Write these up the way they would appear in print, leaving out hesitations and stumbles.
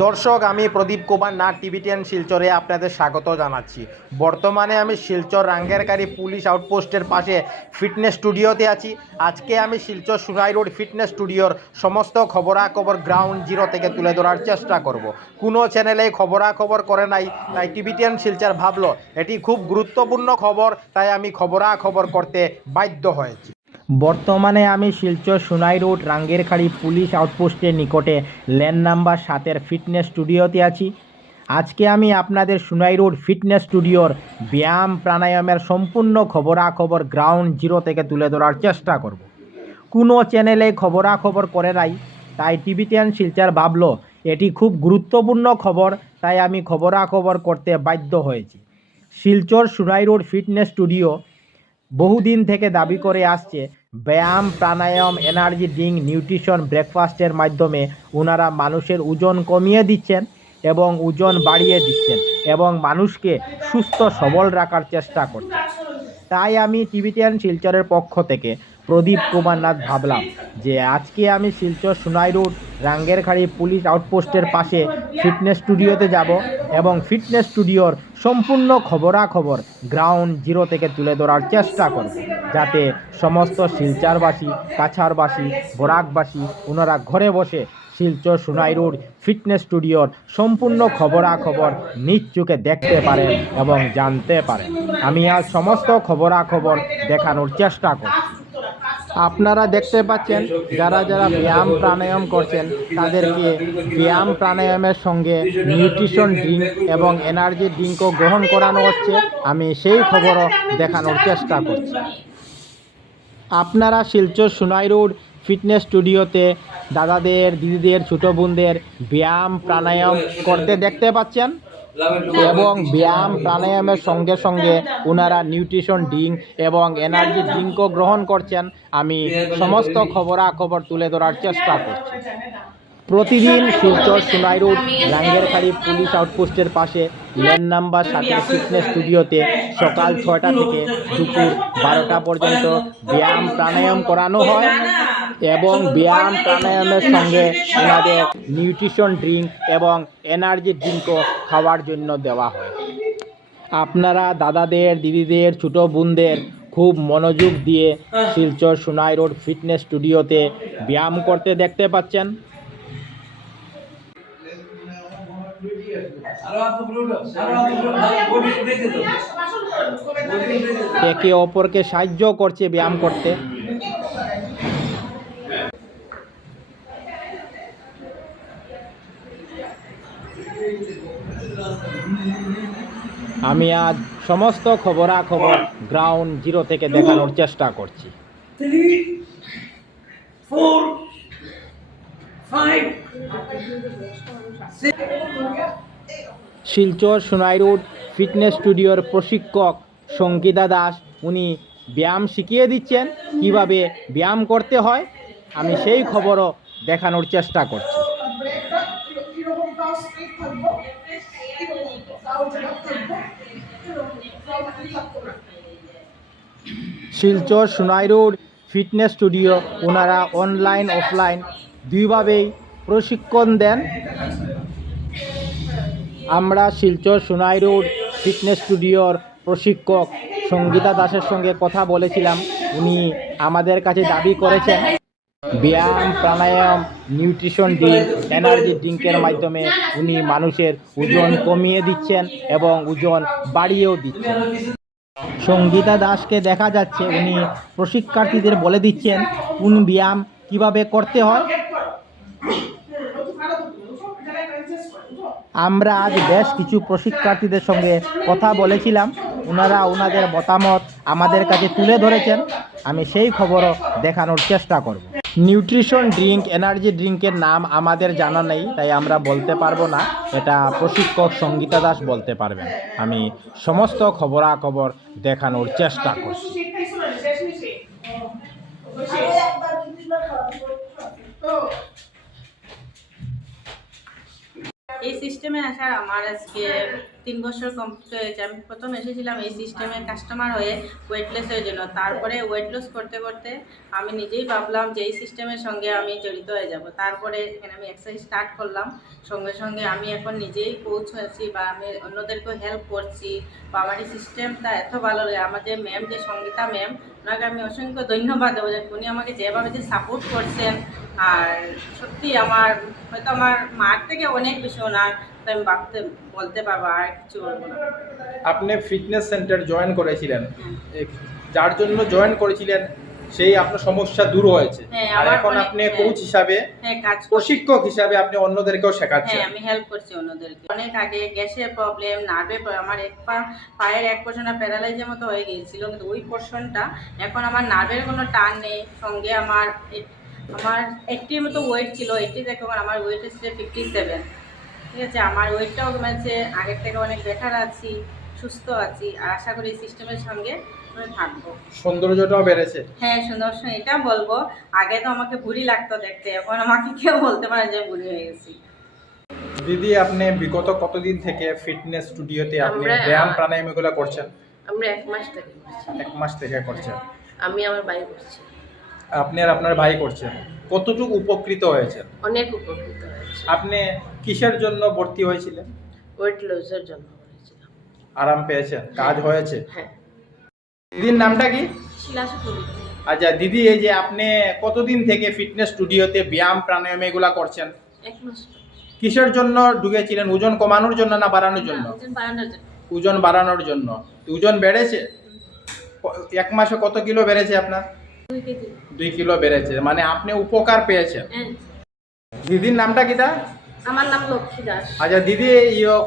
দর্শক, আমি প্রদীপ কুমার নাথ টিভি10 শিলচরে আপনাদের স্বাগত জানাচ্ছি। বর্তমানে আমি শিলচর রাঙ্গেরকারি পুলিশ আউটপোস্টের পাশে ফিটনেস স্টুডিওতে আছি। আজকে আমি শিলচর সুরাই রোড ফিটনেস স্টুডিওর সমস্ত খবরাখবর গ্রাউন্ড জিরো থেকে তুলে ধরার চেষ্টা করব। কোনো চ্যানেলেই খবরাখবর করে নাই, তাই টিভি10 শিলচর ভাবলো এটি খুব গুরুত্বপূর্ণ খবর, তাই আমি খবরাখবর করতে বাধ্য হয়েছি। বর্তমানে আমি শিলচর সুনাই রোড রাঙ্গেরখাড়ি পুলিশ আউটপোস্টের নিকটে ল্যান্ড নাম্বার 7-এর ফিটনেস স্টুডিওতে আছি। আজকে আমি আপনাদের সুনাই রোড ফিটনেস স্টুডিওর ব্যায়াম প্রাণায়ামের সম্পূর্ণ খবরাখবর গ্রাউন্ড জিরো থেকে তুলে ধরার চেষ্টা করব। কোনো চ্যানেলে খবরাখবর করে নাই, তাই টিভি10 শিলচর ভাবলো এটি খুব গুরুত্বপূর্ণ খবর, তাই আমি খবরাখবর করতে বাধ্য হয়েছি। Silchar Sunai road fitness studio বহুদিন থেকে দাবি করে আসছে ব্যায়াম প্রাণায়াম এনার্জি ড্রিঙ্ক নিউট্রিশন ব্রেকফাস্টের মাধ্যমে ওনারা মানুষের ওজন কমিয়ে দিচ্ছেন এবং ওজন বাড়িয়ে দিচ্ছেন এবং মানুষকে সুস্থ সবল রাখার চেষ্টা করছেন। তাই আমি টিভি10 শিলচরের পক্ষ থেকে প্রদীপ কুমার নাথ ভাবলাম যে আজকে আমি শিলচর সুনাই রোড রাঙ্গেরখাড়ি পুলিশ আউটপোস্টের পাশে ফিটনেস স্টুডিওতে যাব এবং ফিটনেস স্টুডিওর সম্পূর্ণ খবরাখবর গ্রাউন্ড জিরো থেকে তুলে ধরার চেষ্টা করব, যাতে সমস্ত শিলচরবাসী, কাছাড়বাসী, বরাকবাসী ওনারা ঘরে বসে শিলচর সুনাই রোড ফিটনেস স্টুডিওর সম্পূর্ণ খবরাখবর নিজ চোখে দেখতে পারেন এবং জানতে পারেন। আমি আজ সমস্ত খবরাখবর দেখানোর চেষ্টা করছি। আপনারা দেখতে পাচ্ছেন যারা যারা ব্যায়াম প্রাণায়াম করছেন তাদেরকে ব্যায়াম প্রাণায়ামের সঙ্গে নিউট্রিশন ড্রিঙ্ক এবং এনার্জি ড্রিঙ্কও গ্রহণ করানো হচ্ছে। আমি সেই খবরও দেখানোর চেষ্টা করছি। আপনারা শিলচর সুনাই রোড ফিটনেস স্টুডিওতে দাদাদের, দিদিদের, ছোটো বোনদের ব্যায়াম প্রাণায়াম করতে দেখতে পাচ্ছেন এবং ব্যায়াম প্রাণায়ামের সঙ্গে সঙ্গে ওনারা নিউট্রিশন ড্রিঙ্ক এবং এনার্জি ড্রিঙ্কও গ্রহণ করছেন। আমি সমস্ত খবরাখবর তুলে ধরার চেষ্টা করছি। প্রতিদিন শিলচর সুনাই রোড রাঙ্গেরখাড়ি পুলিশ আউটপোস্টের পাশে ল্যান্ড নাম্বার 7-এর ফিটনেস স্টুডিওতে সকাল 6টা থেকে দুপুর 12টা পর্যন্ত ব্যায়াম প্রাণায়াম করানো হয় এবং ব্যায়াম প্রাণায়ামের সঙ্গে ওনাদের নিউট্রিশন ড্রিঙ্ক এবং এনার্জি ড্রিঙ্কও খাওয়ার জন্য দেওয়া হয়। আপনারা দাদাদের, দিদিদের, ছোটো বোনদের খুব মনোযোগ দিয়ে শিলচর সুনাই রোড ফিটনেস স্টুডিওতে ব্যায়াম করতে দেখতে পাচ্ছেন। একে অপরকে সাহায্য করছে ব্যায়াম করতে। আমি আজ সমস্ত খবরাখবর গ্রাউন্ড জিরো থেকে দেখানোর চেষ্টা করছি। 3, 4, 5, 6. শিলচর সুনাই রোড ফিটনেস স্টুডিওর প্রশিক্ষক সঙ্গীতা দাস উনি ব্যায়াম শিখিয়ে দিচ্ছেন, কিভাবে ব্যায়াম করতে হয়। আমি সেই খবরও দেখানোর চেষ্টা করছি। Silchar Sunai road fitness studio ওনারা অনলাইন অফলাইন দুইভাবেই প্রশিক্ষণ দেন। আমরা শিলচর সুনাই রোড ফিটনেস স্টুডিওর প্রশিক্ষক সঙ্গীতা দাসের সঙ্গে কথা বলেছিলাম। উনি আমাদের কাছে দাবি করেছেন ব্যায়াম প্রাণায়াম নিউট্রিশন ড্রিঙ্ক এনার্জি ড্রিঙ্কের মাধ্যমে উনি মানুষের ওজন কমিয়ে দিচ্ছেন এবং ওজন বাড়িয়েও দিচ্ছেন। সঙ্গীতা দাসকে দেখা যাচ্ছে উনি প্রশিক্ষার্থীদের বলে দিচ্ছেন কোন ব্যায়াম কিভাবে করতে হয়। আমরা আজ বেশ কিছু প্রশিক্ষার্থীদের সঙ্গে কথা বলেছিলাম, ওনারা ওনাদের মতামত আমাদের কাছে তুলে ধরেছেন। আমি সেই খবরও দেখানোর চেষ্টা করব। নিউট্রিশন ড্রিঙ্ক এনার্জি ড্রিঙ্কের নাম আমাদের জানা নেই, তাই আমরা বলতে পারবো না, এটা প্রশিক্ষক সঙ্গীতা দাস বলতে পারবেন। আমি সমস্ত খবরাখবর দেখানোর চেষ্টা করছি। এই সিস্টেমে আসার আমার আজকে 3 বছর কমপ্লিট হয়েছে। আমি প্রথম এসেছিলাম এই সিস্টেমে কাস্টমার হয়ে ওয়েট লসের জন্য। তারপরে ওয়েট লস করতে করতে আমি নিজেই ভাবলাম যে এই সিস্টেমের সঙ্গে আমি জড়িত হয়ে যাব। তারপরে এখানে আমি এক্সারসাইজ স্টার্ট করলাম। সঙ্গে সঙ্গে আমি এখন নিজেই কোচ হয়েছি বা আমি অন্যদেরকেও হেল্প করছি। বা আমার এই সিস্টেমটা এত ভালো লাগে। আমাদের ম্যাম যে সঙ্গীতা ম্যাম, ওনাকে আমি অসংখ্য ধন্যবাদ দেবো যে উনি আমাকে যেভাবে যে সাপোর্ট করছেন। আর সত্যি আমার হয়তো আমার মার থেকে অনেক বেশি ওনার আমি বলতে পারবো, আর কিছু বলবো না। আপনি ফিটনেস সেন্টার জয়েন করেছিলেন, হ্যাঁ। যার জন্য জয়েন করেছিলেন সেই আপনার সমস্যা দূর হয়েছে, হ্যাঁ, আর আমার এখন অনেক- আপনি হ্যাঁ। কোচ হিসাবে, হ্যাঁ, কাজ করছি। প্রশিক্ষক হিসাবে আপনি অন্যদেরকেও শেখাচ্ছেন। হ্যাঁ, আমি হেল্প করছি অন্যদেরকে। অনেক আগে গ্যাসের প্রবলেম, নার্ভের আমার পায়ের এক পোর্শনটা প্যারালাইজের মতো হয়ে গিয়েছিল, কিন্তু ওই পোর্শনটা এখন আমার নার্ভের কোনো টান নেই। সঙ্গে আমার 80 মতো ওয়েট ছিল, 80 থেকে আমার ওয়েট এসেছে 57। ঠিক আছে, আমার ওয়েটটাও কমেছে, আগের থেকে অনেক বেটার আছি, সুস্থ আছি। আর আশা করি এই সিস্টেমের সঙ্গে আমি থাকবো। সৌন্দর্যটাও বেড়েছে। হ্যাঁ, সুন্দর এটা বলবো, আগে তো আমাকে বুড়ি লাগতো দেখতে, এখন আমাকে কেউ বলতে পারে যে বুড়ি হয়ে গেছি। দিদি, আপনি বিগত কতদিন থেকে ফিটনেস স্টুডিওতে আপনি আমরা- ব্যায়াম প্রাণায়াম এগুলো করছেন? আমরা 1 মাস থেকে করছি। 1 মাস থেকে করছেন। আমি আমার ভাই করছি। আপনি আর আপনার ভাই করছেন। কতটুকু উপকৃত হয়েছেন? অনেক উপকৃত হয়েছে। আপনি কিসের জন্য ভর্তি হয়েছিলেন? ওয়েট লসের জন্য করেছিলাম। আরাম পেয়েছেন? কাজ হয়েছে? হ্যাঁ। দিদির নামটা কি? শিলা সুপুরি। আচ্ছা দিদি, এই যে আপনি কতদিন থেকে ফিটনেস স্টুডিওতে ব্যায়াম প্রাণায়াম এগুলা করছেন? 1 মাস। কিসের জন্য ঢুকেছিলেন? ওজন কমানোর জন্য না বাড়ানোর জন্য? ওজন বাড়ানোর জন্য। ওজন বাড়ানোর জন্য। ওজন বেড়েছে? 1 মাসে কত কিলো বেড়েছে আপনার? 2 কেজি। 2 কিলো বেড়েছে, মানে আপনি উপকার পেয়েছেন। হ্যাঁ। দিদির নামটা কিটা? আমার নাম লক্ষ্মী দাস। আচ্ছা দিদি,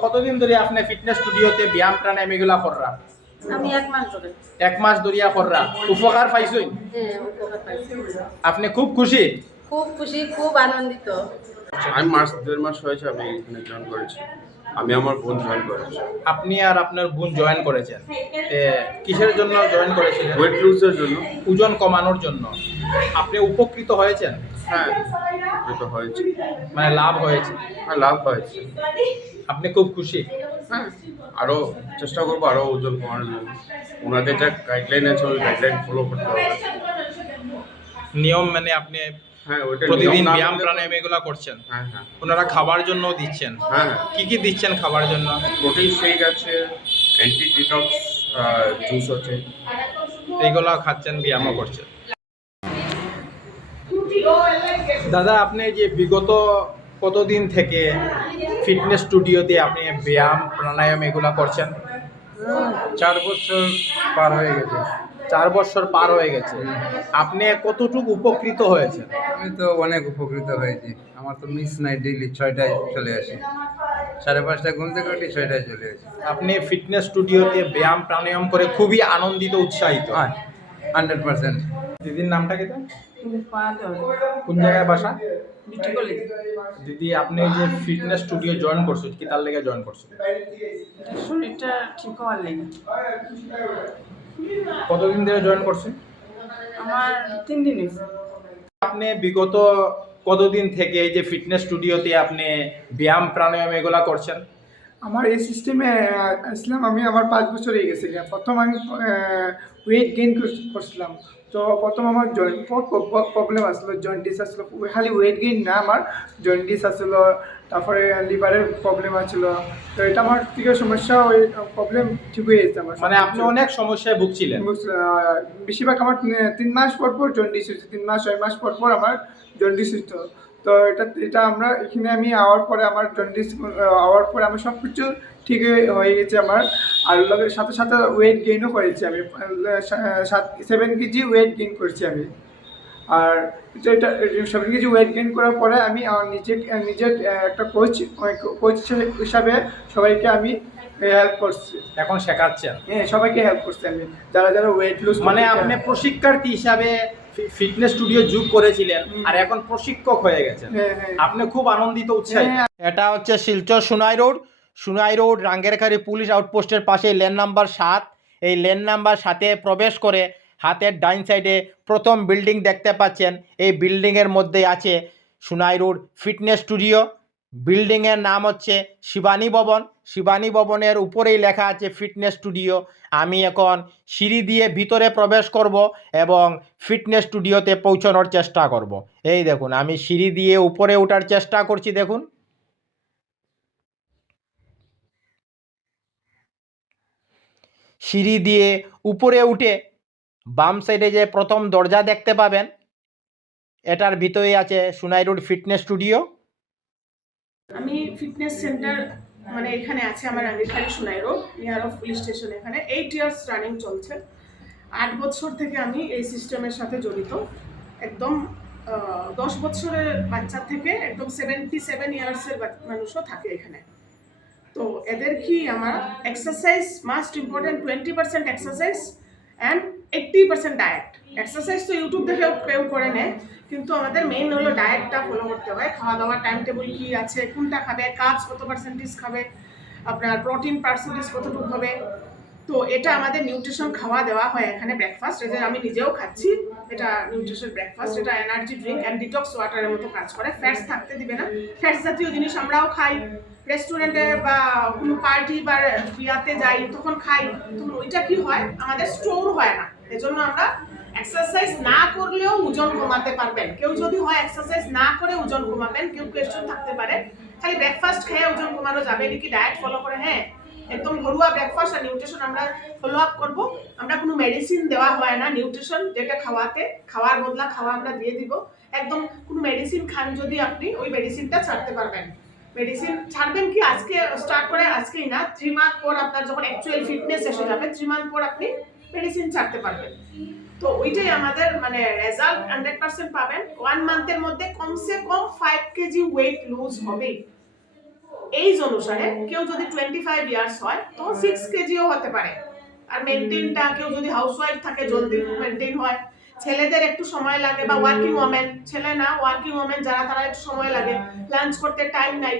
কতদিন ধরে আপনি ফিটনেস স্টুডিওতে ব্যায়াম প্রাণায়াম এগুলা কররা? আমি 1 মাস ধরে। 1 মাস ধরিয়া কররা। উপকার পাইছই? হ্যাঁ, উপকার পাইছি। আপনি খুব খুশি? খুব খুশি, খুব আনন্দিত। আমি 1.5 মাস হয়েছে আমি এখানে জয়েন করেছি। আমি আমার বোন জয়েন করেছি আপনি আর আপনার বোন জয়েন করেছেন, কিসের জন্য জয়েন করেছিলেন? ওয়েট লুজের জন্য। ওজন কমানোর জন্য। আপনি উপকৃত হয়েছেন? হ্যাঁ, যেটা হয়েছে, মানে লাভ হয়েছে? হ্যাঁ লাভ হয়েছে। আপনি খুব খুশি? হ্যাঁ, আরও চেষ্টা করবো আরও ওজন কমানোর জন্য। ওনাদের যা গাইডলাইন আছে ওই গাইডলাইন ফলো করতে হবে। নিয়ম মানে আপনি হ্যাঁ, ওইটা প্রতিদিন নিয়ম না ব্যায়াম মানলে- প্রাণায়াম এগুলা করছেন? হ্যাঁ হ্যাঁ ওনারা খাবার জন্য দিচ্ছেন? হ্যাঁ হ্যাঁ কি কি দিচ্ছেন খাবার জন্য? প্রোটিন শেক আছে, অ্যান্টি ডিটক্স জুস আছে। এইগুলা খাচ্ছেন, ব্যায়ামও করছেন। দাদা, আপনি যে বিগত কতদিন থেকে ফিটনেস স্টুডিওতে আপনি ব্যায়াম প্রাণায়াম এগুলা করছেন? 4 বছর পার হয়ে গেছে। 4 বছর পার হয়ে গেছে। আপনি কতটুকু উপকৃত হয়েছেন? আমি তো অনেক উপকৃত হয়েছি। আমার তো মিস নাই, ডেইলি 6টায় চলে আসি। 5:30 ঘুম থেকে উঠি, 6টায় চলে আসি। আপনি ফিটনেস স্টুডিওতে ব্যায়াম প্রাণায়াম করে খুবই আনন্দিত, উৎসাহিত। হ্যাঁ, 100%। দিদির নামটা কি? কোন জায়গায় বাসা? দিদি, আপনি যে ফিটনেস স্টুডিও জয়েন করছেন, কি তার লেগে জয়েন করছেন? শরীরটা ঠিক হওয়ার লেগে। কতদিন ধরে জয়েন করছেন? আমার 3 দিন হয়েছে। আপনি বিগত কতদিন থেকে এই যে ফিটনেস স্টুডিওতে আপনি ব্যায়াম প্রাণায়াম এগুলা করছেন? আমার এই সিস্টেমে আসলাম আমি, আমার 5 বছর হয়ে গেছে। প্রথম আমি ওয়েট গেইন করছিলাম, তো প্রথম আমার জয়েন্ট প্রবলেম আসলো, জয়েন্টিস আসলো। খালি ওয়েট গেইন না, আমার জয়েন্টিস আসলো, তারপরে লিভারের প্রবলেম আসলো। তো এটা আমার থেকে সমস্যা, ওই প্রবলেম ঠিক হয়ে যেত আমার। মানে আপনি অনেক সমস্যায় ভুগছিলেন? বেশিরভাগ আমার 3 মাস পর পর জয়েন্টিস হয়েছে, 3 মাস 6 মাস পর পর আমার জয়েন্টিস হইতো। তো এটা আমরা এখানে আমি আওয়ার পরে আমার জন্ডিস আওয়ার পরে আমার সব কিছু ঠিক হয়ে গেছে আমার। আর লগের সাথে সাথে ওয়েট গেইনও করেছি আমি, 7 কেজি ওয়েট গেইন করছি আমি। আর এটা 7 কেজি ওয়েট গেইন করার পরে আমি আমার নিজের একটা কোচ হিসাবে সবাইকে আমি হেল্প করছি। এখন শেখাচ্ছেন? হ্যাঁ, সবাইকে হেল্প করছি আমি, যারা যারা ওয়েট লুজ। মানে আপনি প্রশিক্ষার্থী হিসাবে ফিটনেস স্টুডিও যোগ করেছিলেন, আর এখন প্রশিক্ষক হয়ে গেছেন। আপনি খুব আনন্দিত, উৎসাহিত। এটা হচ্ছে শিলচর সুনাই রোড রাঙ্গেরখাড়ি পুলিশ আউটপোস্টের পাশে লেন নাম্বার 7। এই লেন নাম্বার 7-এ প্রবেশ করে হাতের ডাইন সাইডে প্রথম বিল্ডিং দেখতে পাচ্ছেন। এই বিল্ডিংয়ের মধ্যে আছে সুনাই রোড ফিটনেস স্টুডিও। বিল্ডিংয়ের নাম হচ্ছে শিবানী ভবন। শিবানী ভবনের উপরেই লেখা আছে ফিটনেস স্টুডিও। আমি এখন সিঁড়ি দিয়ে ভিতরে প্রবেশ করব এবং ফিটনেস স্টুডিওতে পৌঁছানোর চেষ্টা করব। এই দেখুন, আমি সিঁড়ি দিয়ে উপরে ওঠার চেষ্টা করছি। দেখুন, সিঁড়ি দিয়ে উপরে উঠে বাম সাইডে যে প্রথম দরজা দেখতে পাবেন, এটার ভিতরে আছে সোনাই রোড ফিটনেস স্টুডিও। আমি ফিটনেস সেন্টার মানে এখানে আছে আমার Rangirkhali Sonai road near of police station. এখানে 8 ইয়ার্স রানিং চলছে। 8 বছর থেকে আমি এই সিস্টেমের সাথে জড়িত। একদম 10 বছরের বাচ্চা থেকে একদম 77 ইয়ার্সের মানুষও থাকে এখানে। তো এদের কি আমার exercise must important, 20% exercise and 80% diet. Exercise তো ইউটিউব দেখেও কেউ করে নেয়, কিন্তু আমাদের মেইন হলো ডায়েটটা ফলো করতে হয়। খাওয়া দাওয়ার টাইম টেবিল কী আছে, কোনটা খাবে, কার্বস কত পার্সেন্টেজ খাবে, আপনার প্রোটিন পার্সেন্টেজ কতটুকু হবে। তো এটা আমাদের নিউট্রিশন খাওয়া দেওয়া হয় এখানে। ব্রেকফাস্ট এটা আমি নিজেও খাচ্ছি, এটা নিউট্রিশন ব্রেকফাস্ট। এটা এনার্জি ড্রিঙ্ক অ্যান্ড ডিটক্স ওয়াটারের মতো কাজ করে। ফ্যাটস থাকতে দিবে না। ফ্যাটস জাতীয় জিনিস আমরাও খাই, রেস্টুরেন্টে বা কোনো পার্টি বা বিয়াতে যাই তখন খাই, তখন ওইটা কি হয় আমাদের স্টোর হয় না। এজন্য আমরা এক্সারসাইজ না করলেও ওজন কমাতে পারবেন। কেউ যদি হয় এক্সারসাইজ না করে ওজন কমাবেন, কেউ কোয়েশ্চেন থাকতে পারে খালি ব্রেকফাস্ট খেয়ে ওজন কমানো যাবে নাকি ডায়েট ফলো করে। হ্যাঁ, একদম ঘরোয়া ব্রেকফাস্ট আর নিউট্রিশন আমরা ফলো আপ করবো। আমরা কোনো মেডিসিন দেওয়া হয় না। নিউট্রিশন যেটা খাওয়ার বদলা খাওয়া আমরা দিয়ে দিব। একদম কোনো মেডিসিন খান যদি আপনি, ওই মেডিসিনটা ছাড়তে পারবেন। মেডিসিন ছাড়বেন কি আজকে স্টার্ট করে, আজকেই না, 3 মান্থ পর আপনার যখন অ্যাকচুয়াল ফিটনেস এসে যাবে 3 মান্থ পর আপনি মেডিসিন ছাড়তে পারবেন। তো ওইটাই আমাদের মানে রেজাল্ট 100% পাবেন। 1 মান্থের মধ্যে কমসে কম 5 কেজি ওয়েট লুজ হবে। এইজ অনুসারে কেউ যদি 25 ইয়ার্স হয় তো 6 কেজিও হতে পারে। আর মেনটেনটা কেউ যদি হাউসওয়াইফ থাকে জলদি মেনটেন হয়। ছেলেদের একটু সময় লাগে, বা ওয়ার্কিং ওমেন, ছেলে না ওয়ার্কিং ওমেন যারা, তারা একটু সময় লাগে, লাঞ্চ করতে টাইম নাই।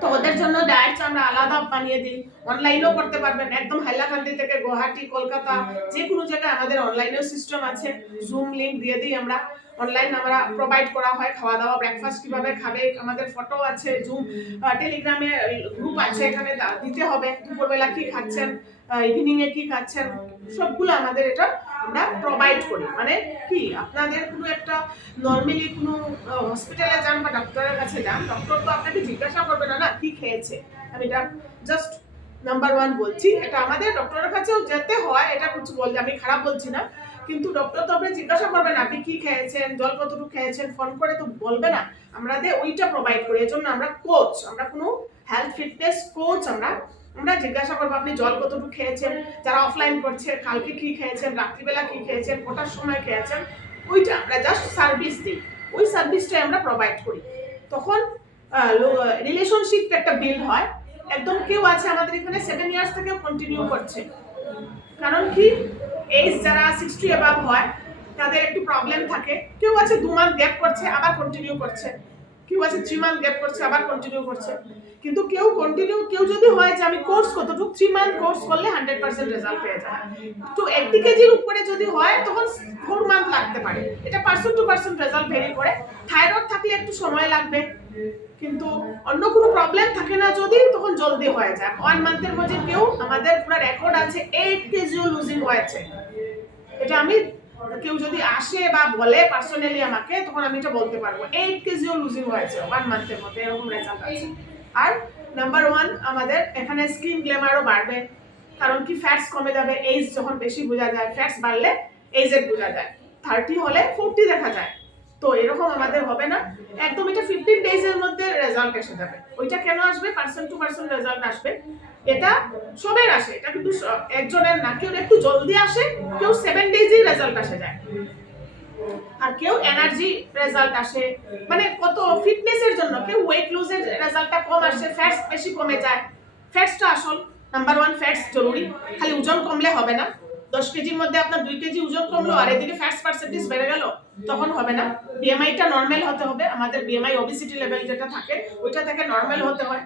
তো ওদের জন্য ডায়েট আমরা আলাদা বানিয়ে দিই। অনলাইনেও করতে পারবেন, একদম হাইলাকান্দি থেকে গুয়াহাটি, কলকাতা, যে কোনো জায়গায় আমাদের অনলাইনেও সিস্টেম আছে। জুম লিংক দিয়ে দিই আমরা। অনলাইন আমরা প্রোভাইড করা হয়। খাওয়া দাওয়া ব্রেকফাস্ট কিভাবে খাবে আমাদের ফটো আছে। জুম টেলিগ্রামে গ্রুপ আছে, এখানে দিতে হবে দুপুরবেলা কি খাচ্ছেন, ইভিনিং এ কি খাচ্ছেন, সবগুলো আমাদের এটা আমরা প্রোভাইড করি। মানে কি আপনাদের কোনো একটা নর্মালি কোনো হসপিটালে যান বা ডক্টরের কাছে যান, ডক্টর তো আপনাকে জিজ্ঞাসা করবে না কি খেয়েছে। আমি এটা জাস্ট নাম্বার 1 বলছি, এটা আমাদের ডক্টরের কাছেও যেতে হয়। এটা কিছু বলছি, আমি খারাপ বলছি না, কিন্তু ডক্টর তো আপনি জিজ্ঞাসা করবেন আপনি কি খেয়েছেন, জল কতটুকু খেয়েছেন, ফোন করে তো বলবে না। আমরা ওইটা প্রোভাইড করি। এর জন্য আমরা কোচ, আমরা কোনো হেলথ ফিটনেস কোচ আমরা জিজ্ঞাসা করবো আপনি জল কতটুকু খেয়েছেন, যারা অফলাইন করছে কালকে কি খেয়েছেন, রাত্রিবেলা কি খেয়েছেন, কটার সময় খেয়েছেন, ওইটা আমরা জাস্ট সার্ভিস দিই। ওই সার্ভিসটাই আমরা প্রোভাইড করি। তখন রিলেশনশিপ একটা বিল্ড হয়। একদম কেউ আছে আমাদের এখানে 7 ইয়ার্স থেকে কন্টিনিউ করছে। কারণ কি এজ যারা 60 অ্যাবাভ হয় তাদের একটু প্রবলেম থাকে। কেউ আছে 2 মান্থ গ্যাপ করছে আবার কন্টিনিউ করছে, কেউ আছে 3 মান্থ গ্যাপ করছে আবার কন্টিনিউ করছে। কিন্তু কেউ যদি হয় যে আমি কোর্স কতটুকু 3 মান্থ কোর্স করলে 100% রেজাল্ট পেয়ে যায়। তো 80 কেজির উপরে যদি হয় তখন 4 মান্থ লাগতে পারে। এটা person to person result very করে। থাইরয়েড থাকলে একটু সময় লাগবে, কিন্তু অন্য কোনো প্রবলেম থাকে না যদি, তখন জলদি হয়ে যায়। 1 মান্থের মধ্যে কেউ আমাদের পুরো রেকর্ড আছে 8 কেজিও লুজিং হয়েছে। এটা আমি কেউ যদি আসে বা বলে পার্সোনালি আমাকে, তখন আমি এটা বলতে পারবো 8 কেজিও লুজিং হয়েছে 1 মান্থের মধ্যে, এরকম রেজাল্ট আছে। আর নাম্বার 1 আমাদের এখানে স্কিন গ্ল্যামারও বাড়বে। কারণ কি ফ্যাটস কমে যাবে। এজ যখন বেশি বোঝা যায়, ফ্যাটস বাড়লে এজেড বোঝা যায়। 30 হলে 40 দেখা যায়। তো এরকম আমাদের হবে না, একদম এটা 15 ডেজের মধ্যে রেজাল্ট এসে যাবে। ওইটা কেন আসবে, পার্সন টু পার্সন রেজাল্ট আসবে। এটা সবের আসে, এটা কিন্তু একজনের না। কেউ একটু জলদি আসে, কেউ 7 ডেজেই রেজাল্ট আসে যায়, আর কেউ এনার্জি রেজাল্ট আসে। মানে কত ফিটনেসের জন্য, কেউ ওয়েট লুজের রেজাল্টটা কম আসে, ফ্যাটস বেশি কমে যায়। ফ্যাটসটা আসল নাম্বার 1, ফ্যাটস জরুরি। খালি ওজন কমলে হবে না। 10 কেজির মধ্যে আপনার 2 কেজি ওজন কমলো আর এদিকে ফ্যাটস পার্সেন্টেজ বেড়ে গেল, তখন হবে না। বিএমআইটা নরমাল হতে হবে। আমাদের বিএমআই ওবেসিটি লেভেল যেটা থাকে ওইটা থেকে নরমাল হতে হয়।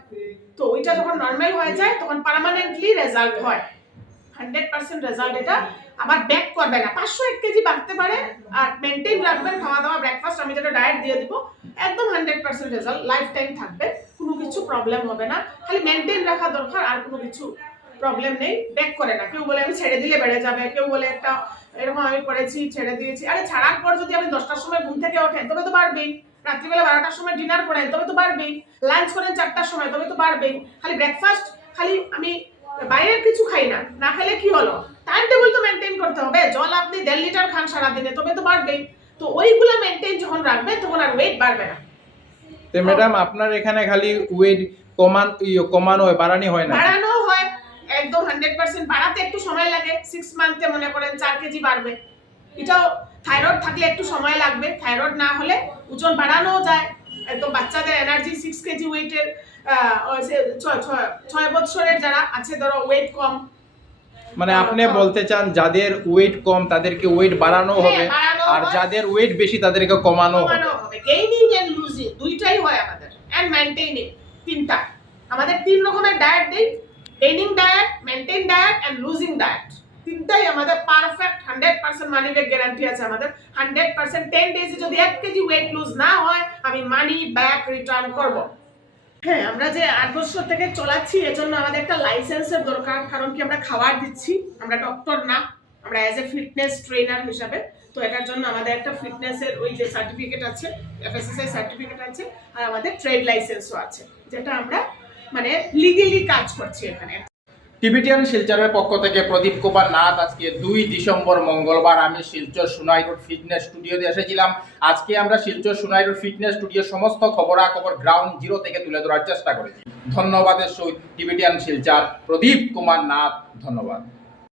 তো ওইটা যখন নরমাল হয়ে যায় তখন পার্মানেন্টলি রেজাল্ট হয়, 100% রেজাল্ট এটা আবার ব্যাক করবে না। 501 কেজি বাড়তে পারে, আর মেনটেন রাখবেন খাওয়া দাওয়া, ব্রেকফাস্ট আমি যেটা ডায়েট দিয়ে দিব, একদম 100% রেজাল্ট লাইফ টাইম থাকবে, কোনো কিছু প্রবলেম হবে না। খালি মেনটেন রাখা দরকার, আর কোনো কিছু প্রবলেম নেই। ব্যাক করে না। কেউ বলে আমি ছেড়ে দিলে বেড়ে যাবে, কেউ বলে একটা এরকম আমি করেছি ছেড়ে দিয়েছি। আরে ছাড়ার পর যদি আপনি 10টার সময় ঘুম থেকে ওঠেন তবে তো বাড়বেই, রাত্রিবেলা 12টার সময় ডিনার করেন তবে তো বাড়বেই, লাঞ্চ করেন 4টার সময় তবে তো বাড়বেই। খালি ব্রেকফাস্ট, খালি আমি বাইরের কিছু খাই না, না খেলে কি হলো? টাইম টেবিল তো মেনটেন করতে হবে। জল আপনি 1.5 লিটার খান সারাদিনে তবে তো বাড়বেই। তো ওইগুলো মেনটেন যখন রাখবে তখন আর ওয়েট বাড়বে না। তো ম্যাডাম আপনার এখানে খালি ওয়েট কমানো হয়, বাড়ানি হয় না? বাড়ানো হয় একদম 100%। বাড়াতে একটু সময় লাগে, 6 মান্থে মনে করেন 4 কেজি বাড়বে। এটাও থাইরয়েড থাকলে একটু সময় লাগবে, থাইরয়েড না হলে ওজন বাড়ানো যায়। একদম বাচ্চাদের এনার্জি 6 কেজি ওয়েটের 6 বছরের যারা আছে ধরো ওয়েট কম, মানে আপনি বলতে চান যাদের ওয়েট কম তাদেরকে ওয়েট বাড়ানো হ্যাঁ, হবে, বাড়ানো আর হয়। যাদের ওয়েট বেশি তাদেরকে কমানো হবে। কমানো হবে। গেইনিং এন্ড লুজিং দুইটাই হয় আমাদের, এন্ড মেইনটেইনিং, তিনটা। আমাদের 3 রকমের ডায়েট দেই, gaining diet, maintain diet and losing diet. তিনটাই আমাদের পারফেক্ট 100% মানি ব্যাক গ্যারান্টি আছে আমাদের। 100% 10 ডেজে যদি 1 কেজি ওয়েট লুজ না হয় আমি মানি ব্যাক রিটার্ন করব। হ্যাঁ, আমরা যে 8 বছর থেকে চলাচ্ছি এজন্য আমাদের একটা লাইসেন্সের দরকার। কারণ কি আমরা খাবার দিচ্ছি, আমরা ডক্টর না, আমরা অ্যাজ এ ফিটনেস ট্রেনার হিসাবে। তো এটার জন্য আমাদের একটা ফিটনেসের ওই যে সার্টিফিকেট আছে, এফএসএসআই সার্টিফিকেট আছে, আর আমাদের ট্রেড লাইসেন্সও আছে, যেটা আমরা মানে লিগ্যালি কাজ করছি এখানে। টিবিটিয়ান শিলচরের পক্ষ থেকে প্রদীপ কুমার নাথ। আজকে 2 ডিসেম্বর মঙ্গলবার আমি শিলচর সোনাই রোড ফিটনেস স্টুডিওতে এসেছিলাম। আজকে আমরা শিলচর সোনাই রোড ফিটনেস স্টুডিওর সমস্ত খবরাখবর গ্রাউন্ড জিরো থেকে তুলে ধরার চেষ্টা করেছি। ধন্যবাদের সহিত টিবিটিয়ান শিলচর প্রদীপ কুমার নাথ, ধন্যবাদ।